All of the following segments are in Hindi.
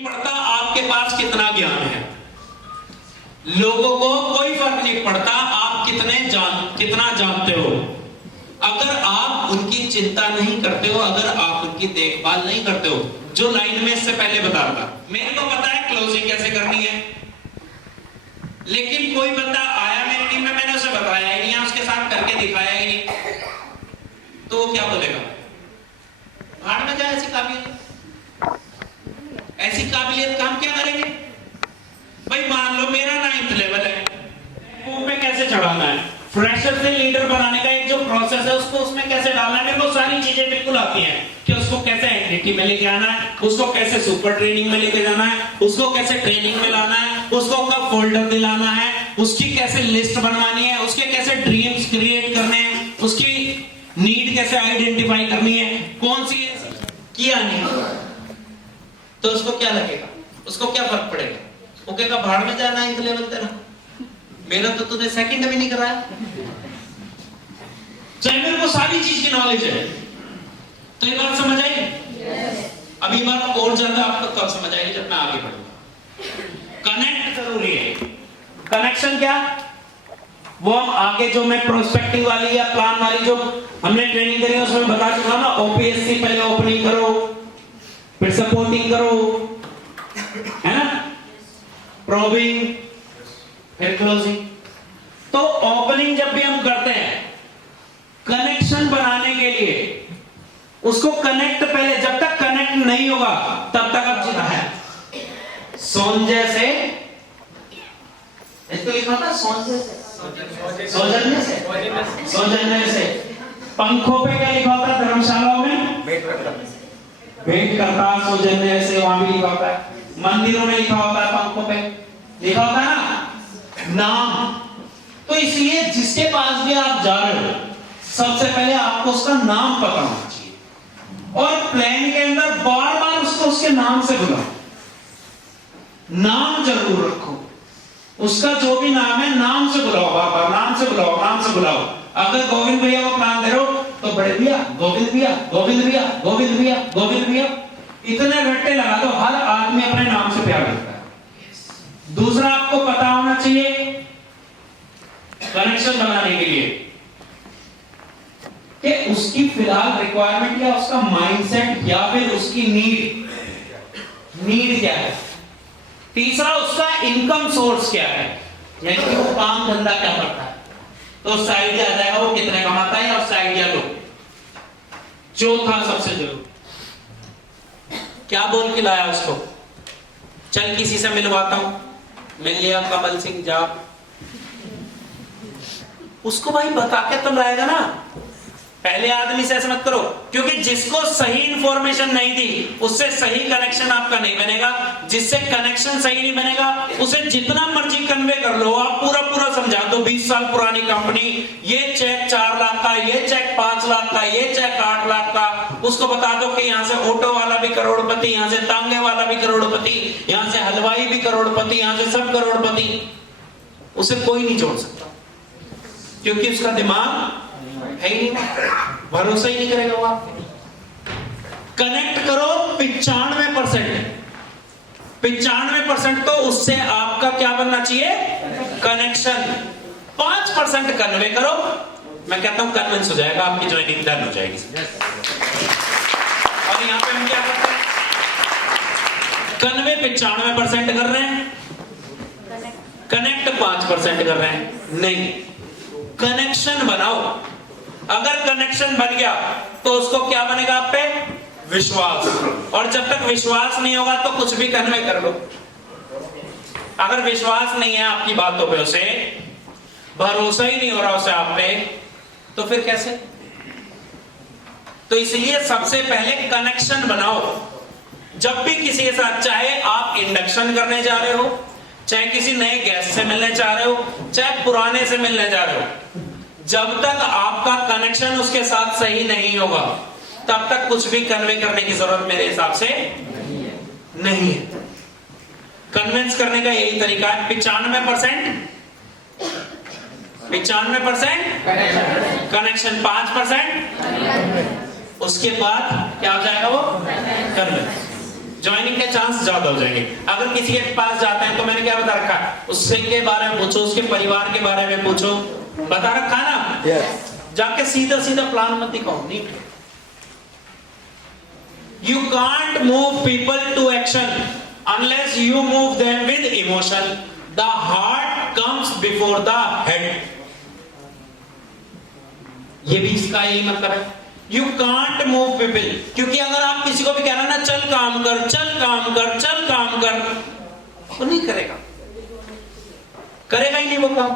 नहीं पड़ता आपके पास कितना ज्ञान है, लोगों को कोई फर्क नहीं पड़ता आप कितना जानते हो। अगर आप उनकी चिंता नहीं करते हो, अगर आप उनकी देखभाल नहीं करते हो, जो लाइन में इससे पहले बता रहा था, मेरे को पता है क्लोजिंग कैसे करनी है, लेकिन कोई बंदा आया मेरी टीम में, मैंने उसे बताया ही नहीं, उसके साथ करके दिखाया ही नहीं, तो वो क्या बोलेगा? भाड़ में जाए ऐसी काबिलियत काम क्या करेंगे भाई? मान लो मेरा 9th लेवल है, मुंह पे कैसे चढ़ाना है, फ्रेशर से लीडर बनाने का एक जो प्रोसेस है उसको उसमें कैसे डालना है, मेरे को सारी चीजें बिल्कुल आती हैं कि उसको कैसे एंटिटी में लेके आना है, उसको कैसे सुपर ट्रेनिंग में लेके जाना है, उसको कैसे ट्रेनिंग में लाना है, उसको कब फोल्डर दिलाना है, उसकी कैसे लिस्ट बनवानी है, उसके कैसे ड्रीम्स क्रिएट करने हैं, उसकी नीड कैसे आइडेंटिफाई करनी है, कौन सी किया नहीं तो उसको क्या लगेगा, उसको क्या फर्क पड़ेगा? वो कहेगा भाड़ में जाना 9th लेवल तेरा, मेरा तो तूने 2nd भी नहीं कराया। चाहे मेरे को सारी चीज की नॉलेज है, तो ये बात समझ आई? अभी बात और ज्यादा आपको तब समझ आएगी जब मैं आगे बढ़ूंगा। कनेक्ट जरूरी है। कनेक्शन क्या, वो हम आगे जो मैं प्रोस्पेक्टिंग वाली या प्लान वाली जो हमने ट्रेनिंग करी उसमें बता चुका ना, ओपीएससी पहले ओपनिंग करो, फिर सपोर्टिंग करो, है ना, प्रोबिंग, फिर क्लोजिंग। तो ओपनिंग जब भी हम करते हैं कनेक्शन बनाने के लिए, उसको कनेक्ट पहले, जब तक कनेक्ट नहीं होगा तब तक अब जितना है सौंदर्य से, इसको लिखा था सौजन्य से, पंखों पे क्या लिखा होता है धर्मशालाओं में? भेंट करता सौजन्य से, वहां भी लिखा होता है, मंदिरों में लिखा होता है, पंखों पे लिखा होता है ना नाम। तो इसलिए जिसके पास भी आप जा रहे हो सबसे पहले आपको उसका नाम पता होना चाहिए, और प्लान के अंदर बार बार उसको उसके नाम से बुलाओ, नाम जरूर रखो, उसका जो भी नाम है नाम से बुलाओ, बार बार नाम से बुलाओ, नाम से बुलाओ। अगर गोविंद भैया को प्लान दे रहे हो तो बड़े भैया, गोविंद भैया, गोविंद भैया, गोविंद भैया, गोविंद भैया, इतने रट्टे लगा दो, हर आदमी अपने नाम से प्यार करता है। दूसरा आपको पता होना चाहिए कनेक्शन बनाने के लिए कि उसकी फिलहाल रिक्वायरमेंट या उसका माइंडसेट या फिर उसकी नीड क्या है। तीसरा उसका इनकम सोर्स क्या है, यानी कि वो काम धंधा क्या करता है, तो उससे आइडिया आ जाएगा वो कितने कमाता है, और उससे आइडिया लो। चौथा सबसे जरूरी, क्या बोल के लाया उसको, चल किसी से मिलवाता हूं, मिल लिया कमल सिंह जा, उसको भाई बता के तुम लाएगा ना। पहले आदमी से ऐसा मत करो, क्योंकि जिसको सही इंफॉर्मेशन नहीं दी उससे सही कनेक्शन आपका नहीं बनेगा, जिससे कनेक्शन सही नहीं बनेगा उसे जितना मर्जी कन्वे कर लो, आप पूरा पूरा समझा दो, 20 साल पुरानी कंपनी, ये चेक 4 लाख का, ये चेक 5 लाख का, ये चेक 8 लाख का, उसको बता दो कि यहाँ से ऑटो वाला भी करोड़पति, यहाँ से तांगे वाला भी करोड़पति, यहाँ से हलवाई भी करोड़पति, यहाँ से सब करोड़पति, उसे कोई नहीं जोड़ सकता, क्योंकि उसका दिमाग है ही नहीं, भरोसा ही नहीं करेगा वो आप। कनेक्ट करो 95%, तो उससे आपका क्या बनना चाहिए, कनेक्शन। 5% कन्वे करो, मैं कहता हूं कन्विंस हो जाएगा, आपकी ज्वाइनिंग डन हो जाएगी। और यहां पे हम क्या करते हैं, कन्वे 95% कर रहे हैं, कनेक्ट 5% कर रहे हैं। नहीं, कनेक्शन बनाओ। अगर कनेक्शन बन गया तो उसको क्या बनेगा आप पे, विश्वास, और जब तक विश्वास नहीं होगा तो कुछ भी कन्वे कर लो। अगर विश्वास नहीं है आपकी बातों पे, उसे भरोसा ही नहीं हो रहा उसे आप पे, तो फिर कैसे। तो इसलिए सबसे पहले कनेक्शन बनाओ। जब भी किसी के साथ, चाहे आप इंडक्शन करने जा रहे हो, चाहे किसी नए गेस्ट से मिलने जा रहे हो, चाहे पुराने से मिलने जा रहे हो, जब तक आपका कनेक्शन उसके साथ सही नहीं होगा तब तक कुछ भी कन्वे करने की जरूरत मेरे हिसाब से नहीं है। कन्विंस करने का यही तरीका है, 95% कनेक्शन, 5% उसके बाद क्या हो जाएगा वो, कन्विंस। ज्वाइनिंग के चांस ज्यादा हो जाएंगे। अगर किसी के पास जाते हैं तो मैंने क्या बता रखा है, उससे के बारे में पूछो, उसके परिवार के बारे में पूछो, बता रखा है ना। जाके सीधा सीधा प्लान मत दिखाओ, नहीं। You can't move people to action unless you move them with emotion. The heart comes before the head. ये भी इसका यही मतलब है। You can't move people, क्योंकि अगर आप किसी को भी कह रहे हैं ना, चल काम कर, चल काम कर, चल काम कर, वो नहीं करेगा, करेगा ही नहीं वो काम।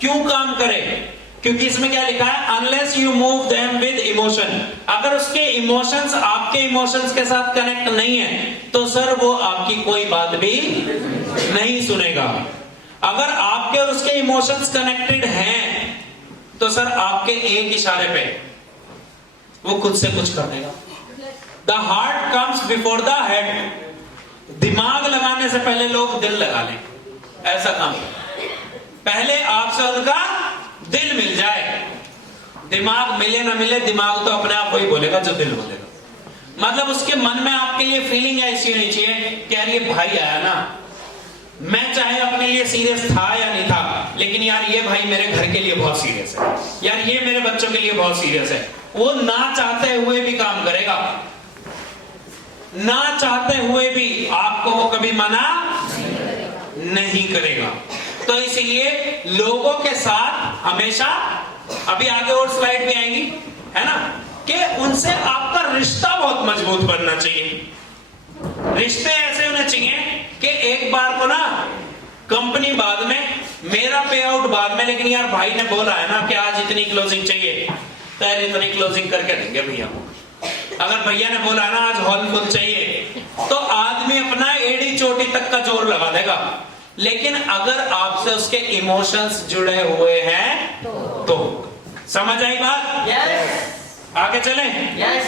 क्यों काम करे? क्योंकि इसमें क्या लिखा है, unless you move them with emotion. अगर उसके इमोशंस आपके इमोशंस के साथ कनेक्ट नहीं है तो सर वो आपकी कोई बात भी नहीं सुनेगा। अगर आपके और उसके इमोशंस कनेक्टेड हैं तो सर आपके एक इशारे पे वो खुद से कुछ कर देगा। The heart comes before the head. दिमाग लगाने से पहले लोग दिल लगा लें, ऐसा काम पहले आपसे उनका दिल मिल जाए। दिमाग मिले ना मिले, दिमाग तो अपने आप वही बोलेगा जो दिल बोलेगा। मतलब उसके मन में आपके लिए फीलिंग ऐसी होनी चाहिए कि यार ये भाई आया ना, मैं चाहे अपने लिए सीरियस था या नहीं था, लेकिन यार ये भाई मेरे घर के लिए बहुत सीरियस है, यार ये मेरे बच्चों के लिए बहुत सीरियस है। वो ना चाहते हुए भी काम करेगा, ना चाहते हुए भी आपको वो कभी मना नहीं करेगा। तो इसीलिए लोगों के साथ हमेशा, अभी आगे और स्लाइड भी आएंगी, है ना, कि उनसे आपका रिश्ता बहुत मजबूत बनना चाहिए। रिश्ते ऐसे होने चाहिए कि एक बार को ना कंपनी बाद में, मेरा पे आउट बाद में, लेकिन यार भाई ने बोला है ना कि आज इतनी क्लोजिंग चाहिए, तो यार इतनी क्लोजिंग करके देंगे भैया। अगर भैया ने बोला ना आज हॉल फुल चाहिए, तो आदमी अपना एड़ी चोटी तक का जोर लगा देगा। लेकिन अगर आपसे उसके इमोशंस जुड़े हुए हैं तो समझ आई बात? yes. आगे चलें? yes.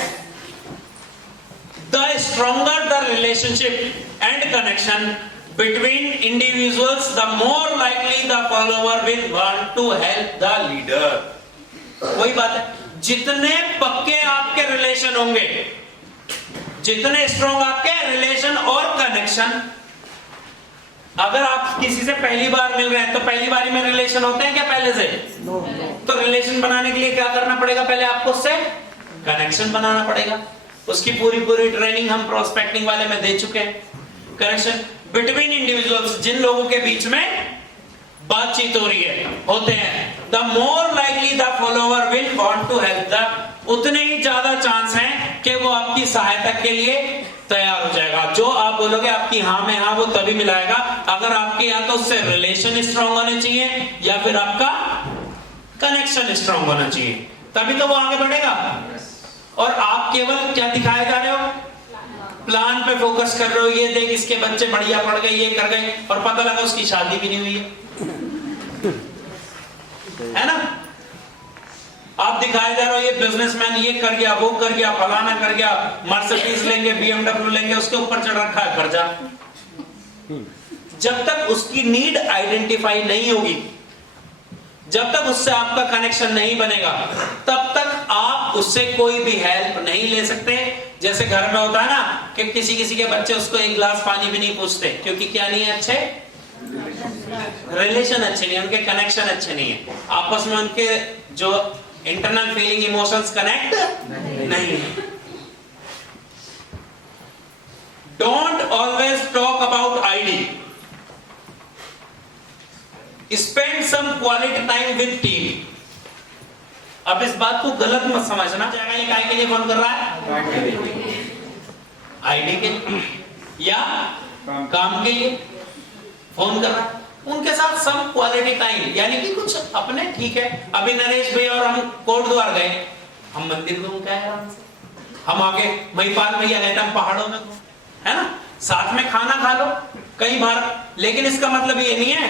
The stronger the relationship and connection between individuals, the more likely the follower will want to help the leader. वही बात है, जितने पक्के आपके रिलेशन होंगे, जितने स्ट्रॉन्ग आपके रिलेशन और कनेक्शन, अगर आप किसी से पहली बार मिल रहे हैं तो पहली बारी में रिलेशन होते हैं क्या पहले से? तो रिलेशन बनाने के लिए क्या करना पड़ेगा? पहले आपको उससे कनेक्शन बनाना पड़ेगा। उसकी पूरी ट्रेनिंग हम प्रोस्पेक्टिंग वाले में दे चुके हैं। कनेक्शन बिटवीन इंडिविजुअल्स, जिन लोगों के बीच में बातचीत हो रही है, होते हैं, the more likely the follower will want to help the, उतने ही ज्यादा चांस हैं कि वो आपकी सहायता के लिए तैयार हो जाएगा। जो आप बोलोगे आपकी हाँ में हाँ, वो तभी मिलाएगा अगर आपके या तो उससे रिलेशन स्ट्रांग होने चाहिए या फिर आपका कनेक्शन स्ट्रांग होना चाहिए, तभी तो वो आगे बढ़ेगा। और आप केवल क्या दिखाए जा रहे हो? प्लान पे फोकस कर रहे हो, ये देख इसके बच्चे बढ़िया पढ़ गए, ये कर गए, और पता लगा उसकी शादी भी नहीं हुई है ना। आप दिखाए जा रहे हो ये बिजनेसमैन ये कर गया, वो कर गया, फलाना कर गया, मर्सिडीज लेंगे, BMW लेंगे, उसके ऊपर चढ़ रखा है कर्जा। जब तक उसकी नीड आइडेंटिफाई नहीं होगी, जब तक उससे आपका कनेक्शन नहीं बनेगा, तब तक आप उससे कोई भी हेल्प नहीं ले सकते। जैसे घर में होता है ना कि किसी किसी के बच्चे उसको एक गिलास पानी भी नहीं पूछते, क्योंकि क्या नहीं है? अच्छे रिलेशन अच्छे नहीं है, उनके कनेक्शन अच्छे नहीं है, आपस में उनके जो इंटरनल फीलिंग इमोशंस कनेक्ट नहीं है। Don't always talk about idea, spend some quality time with team. अब इस बात को गलत मत समझना, ये काय के लिए फोन कर रहा है? आईडी के लिए या काम के लिए फोन कर रहा है। उनके साथ सम क्वालिटी टाइम, यानी कि कुछ अपने, ठीक है, अभी नरेश भैया और हम कोट द्वार गए, हम मंदिर घूम के आए आराम से, हम आगे महिपाल भैया गए, हम पहाड़ों में, है ना, साथ में खाना खा लो कई बार। लेकिन इसका मतलब ये नहीं है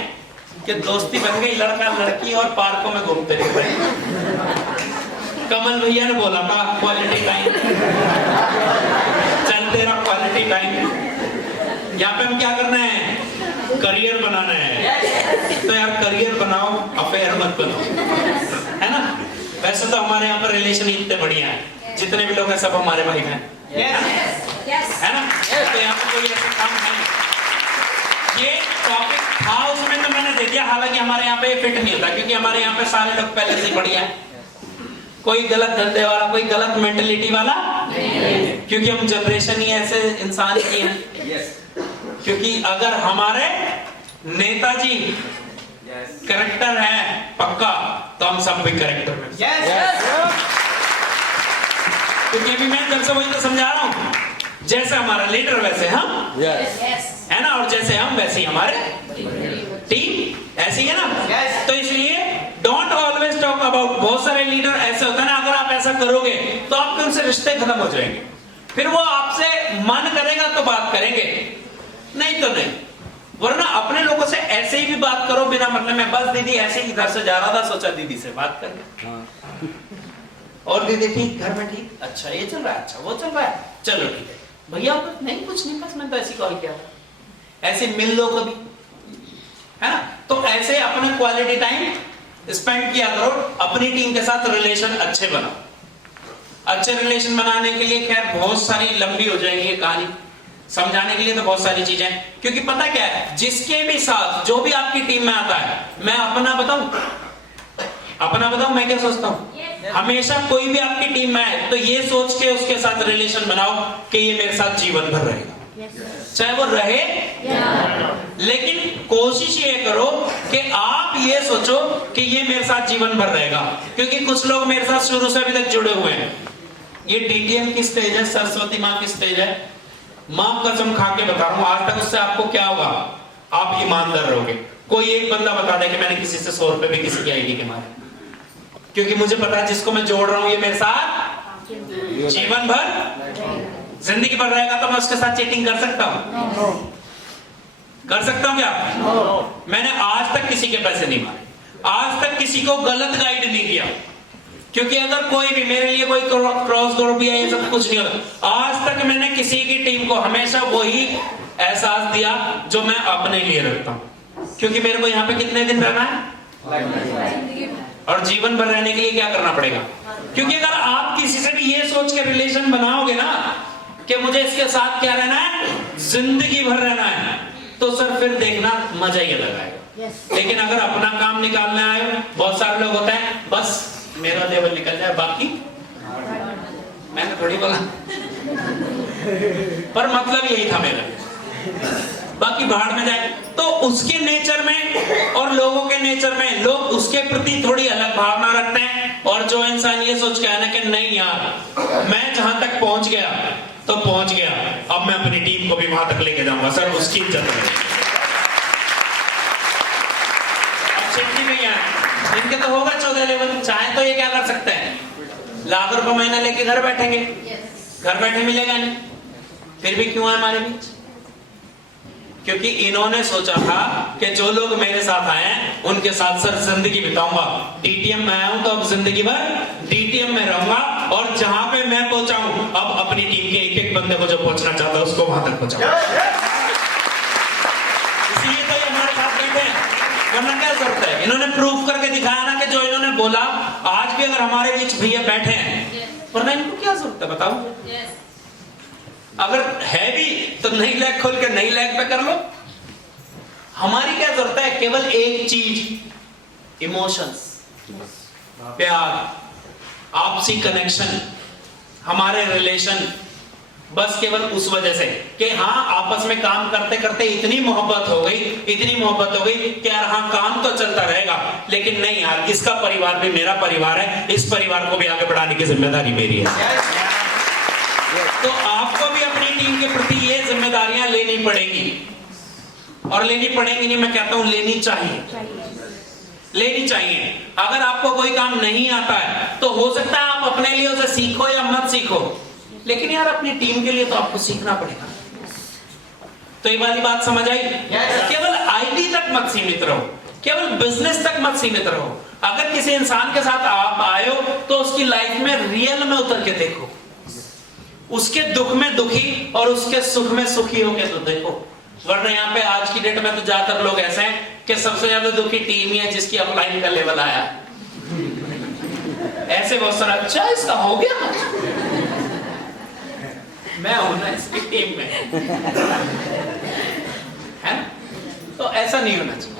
कि दोस्ती बन गई, लड़का लड़की और पार्कों में घूमते रहे। कमल भैया ने बोला था क्वालिटी टाइम, चल तेरा क्वालिटी टाइम। यहाँ पे हम क्या करना है? करियर बनाना है। तो यार करियर बनाओ, अफेयर मत बनाओ, है ना। वैसे तो हमारे यहाँ पर रिलेशन इतने बढ़िया है, जितने भी लोग हैं सब हमारे भाई हैं, है ना? तो यहाँ पे कोई ऐसा काम नहीं। ये टॉपिक था उसमें तो मैंने दे दिया, हालांकि हमारे यहाँ पे फिट नहीं होता, क्योंकि हमारे यहाँ पे सारे लोग पहले से बढ़िया है, कोई गलत धंधे वाला, कोई गलत मेंटलिटी वाला नहीं, क्योंकि हम जनरेशन ही ऐसे इंसान की है। क्योंकि अगर हमारे नेताजी करेक्टर है पक्का, तो हम सब भी करेक्टर में। क्योंकि अभी मैं जब से वही तो समझा रहा हूँ, जैसे हमारा लीडर वैसे हम, है ना? और जैसे हम वैसे ही हमारे टीम ऐसी है ना? तो इसलिए डोंट ऑलवेज टॉक अबाउट। बहुत सारे लीडर ऐसे होते हैं ना, अगर आप ऐसा करोगे तो आपके उनसे रिश्ते खत्म हो जाएंगे, फिर वो आपसे मन करेगा तो बात करेंगे, नहीं तो नहीं। वरना अपने लोगों से ऐसे ही भी बात करो बिना मतलब में, बस दीदी ऐसे ही इधर से जा रहा था, सोचा दीदी से बात करें। और दीदी ठीक, घर में ठीक, अच्छा ये चल रहा है, अच्छा वो चल रहा है, चलो ठीक है भैया। नहीं कुछ नहीं, बस मैं तो ऐसी कॉल किया था, ऐसे मिल लो कभी, है ना? तो ऐसे अपने क्वालिटी टाइम स्पेंड किया करो, अपनी टीम के साथ रिलेशन अच्छे बनाओ। अच्छे रिलेशन बनाने के लिए खैर बहुत सारी लंबी हो जाएगी ये कहानी, समझाने के लिए तो बहुत सारी चीजें, क्योंकि पता क्या है, जिसके भी साथ जो भी आपकी टीम में आता है, मैं अपना बताऊं मैं क्या सोचता हूं, हमेशा कोई भी आपकी टीम में आए तो ये सोच के उसके साथ रिलेशन बनाओ कि ये मेरे साथ जीवन भर रहेगा, चाहे वो रहे, लेकिन कोशिश ये करो कि आप ये सोचो कि ये मेरे साथ जीवन भर रहेगा। क्योंकि कुछ लोग मेरे साथ शुरू से अभी तक जुड़े हुए हैं, ये डीटीएम की स्टेज है, सरस्वती माँ की स्टेज है, मां कसम खा के बता रहा हूं, आज तक उससे आपको क्या होगा, आप ईमानदार रहोगे। कोई एक बंदा बता दे कि मैंने किसी से 100 रुपए भी किसी की आईडी के मारे, क्योंकि मुझे पता है जिसको मैं जोड़ रहा हूं ये मेरे साथ जीवन भर जिंदगी भर रहेगा, तो मैं उसके साथ चीटिंग कर सकता हूं? कर सकता हूं क्या? मैंने आज तक किसी के पैसे नहीं मारे, आज तक किसी को गलत गाइड नहीं किया, क्योंकि अगर कोई भी मेरे लिए कोई क्रॉस ग्रुप या ये सब कुछ नहीं होता। आज तक मैंने किसी की टीम को हमेशा वही एहसास दिया जो मैं अपने लिए रखता हूं, क्योंकि मेरे को यहाँ पे कितने दिन रहना है और जीवन भर रहने के लिए क्या करना पड़ेगा। क्योंकि अगर आप किसी से भी ये सोच के रिलेशन बनाओगे ना कि मुझे इसके साथ क्या रहना है, जिंदगी भर रहना है, तो सर फिर देखना मजा ही अलग आएगा। लेकिन अगर अपना काम निकालने आए, बहुत सारे लोग होते हैं बस मेरा लेवल निकल जाए, बाकी मैंने थोड़ी बोला पर मतलब यही था मेरा, बाकी भाड़ में जाए। तो उसके नेचर में और लोगों के नेचर में, लोग उसके प्रति थोड़ी अलग भावना रखते हैं, और जो इंसान ये सोच के आना कि नहीं यार मैं जहां तक पहुंच गया तो पहुंच गया, अब मैं अपनी टीम को भी वहां तक लेके जाऊंगा, सर उसकी इज्जत है। इनके तो होगा 14 लेवल, चाहे तो ये क्या कर सकते हैं, लाख रुपए महीना लेके घर बैठेंगे, घर बैठे मिलेगा नहीं, फिर भी क्यों है हमारे बीच? क्योंकि इन्होंने सोचा था कि जो लोग मेरे साथ आए हैं उनके साथ सर जिंदगी बिताऊंगा, डीटीएम में आया हूं तो अब जिंदगी भर डीटीएम में रहूंगा, और जहां पे मैं पहुंचाऊं अब अपनी टीम के एक एक बंदे को जो पहुंचना चाहता है उसको वहां तक पहुंचाऊंगा। इसलिए तो ये हमारे साथ बैठे हैं, वरना क्या जरूरत है। इन्होंने प्रूफ करके दिखाया ना कि जो इन्होंने बोला, आज भी अगर हमारे बीच भैया बैठे हैं, वरना इनको क्या जरूरत है बताओ? अगर है भी तो नई लैग खोल के नई लैग पे कर लो, हमारी क्या जरूरत है? केवल एक चीज, इमोशंस, प्यार, आपसी कनेक्शन, हमारे रिलेशन, बस केवल उस वजह से कि हाँ आपस में काम करते करते इतनी मोहब्बत हो गई, इतनी मोहब्बत हो गई कि यार हाँ काम तो चलता रहेगा, लेकिन नहीं यार इसका परिवार भी मेरा परिवार है, इस परिवार को भी आगे बढ़ाने की जिम्मेदारी मेरी है। तो आपको भी अपनी टीम के प्रति ये जिम्मेदारियां लेनी पड़ेगी, और लेनी पड़ेगी नहीं, मैं कहता हूं लेनी चाहिए, लेनी चाहिए। अगर आपको कोई काम नहीं आता है तो हो सकता है आप अपने लिए उसे सीखो या मत सीखो, लेकिन यार अपनी टीम के लिए तो आपको सीखना पड़ेगा। तो ये वाली बात समझ आई? केवल आईटी तक मत सीमित रहो, केवल बिजनेस तक मत सीमित रहो। अगर किसी इंसान के साथ आप आए हो तो उसकी लाइफ में रियल में उतर के देखो, उसके दुख में दुखी और उसके सुख में सुखी होके तो देखो। वरना यहाँ पे आज की डेट में तो ज्यादातर लोग ऐसे हैं कि सबसे ज्यादा दुखी टीम ही है जिसकी अपलाइन का लेवल आया। ऐसे बहुत सारा, अच्छा इसका हो गया, मैं हूं ना इसकी टीम में, है ना? तो ऐसा नहीं होना चाहिए,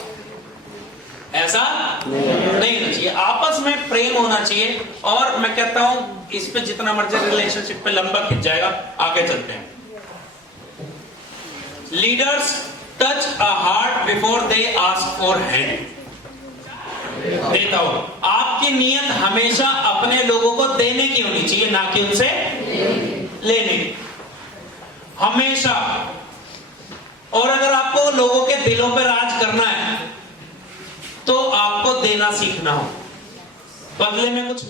ऐसा नहीं होना चाहिए। आपस में प्रेम होना चाहिए। और मैं कहता हूं इस पे जितना मर्जी रिलेशनशिप पे लंबा खिंच जाएगा, आगे चलते हैं। Leaders touch a heart before they ask for hand. देता हूं, आपकी नियत हमेशा अपने लोगों को देने की होनी चाहिए, ना कि उनसे लेने की, हमेशा। और अगर आपको लोगों के दिलों पर राज करना है तो आपको देना सीखना हो, बदले में कुछ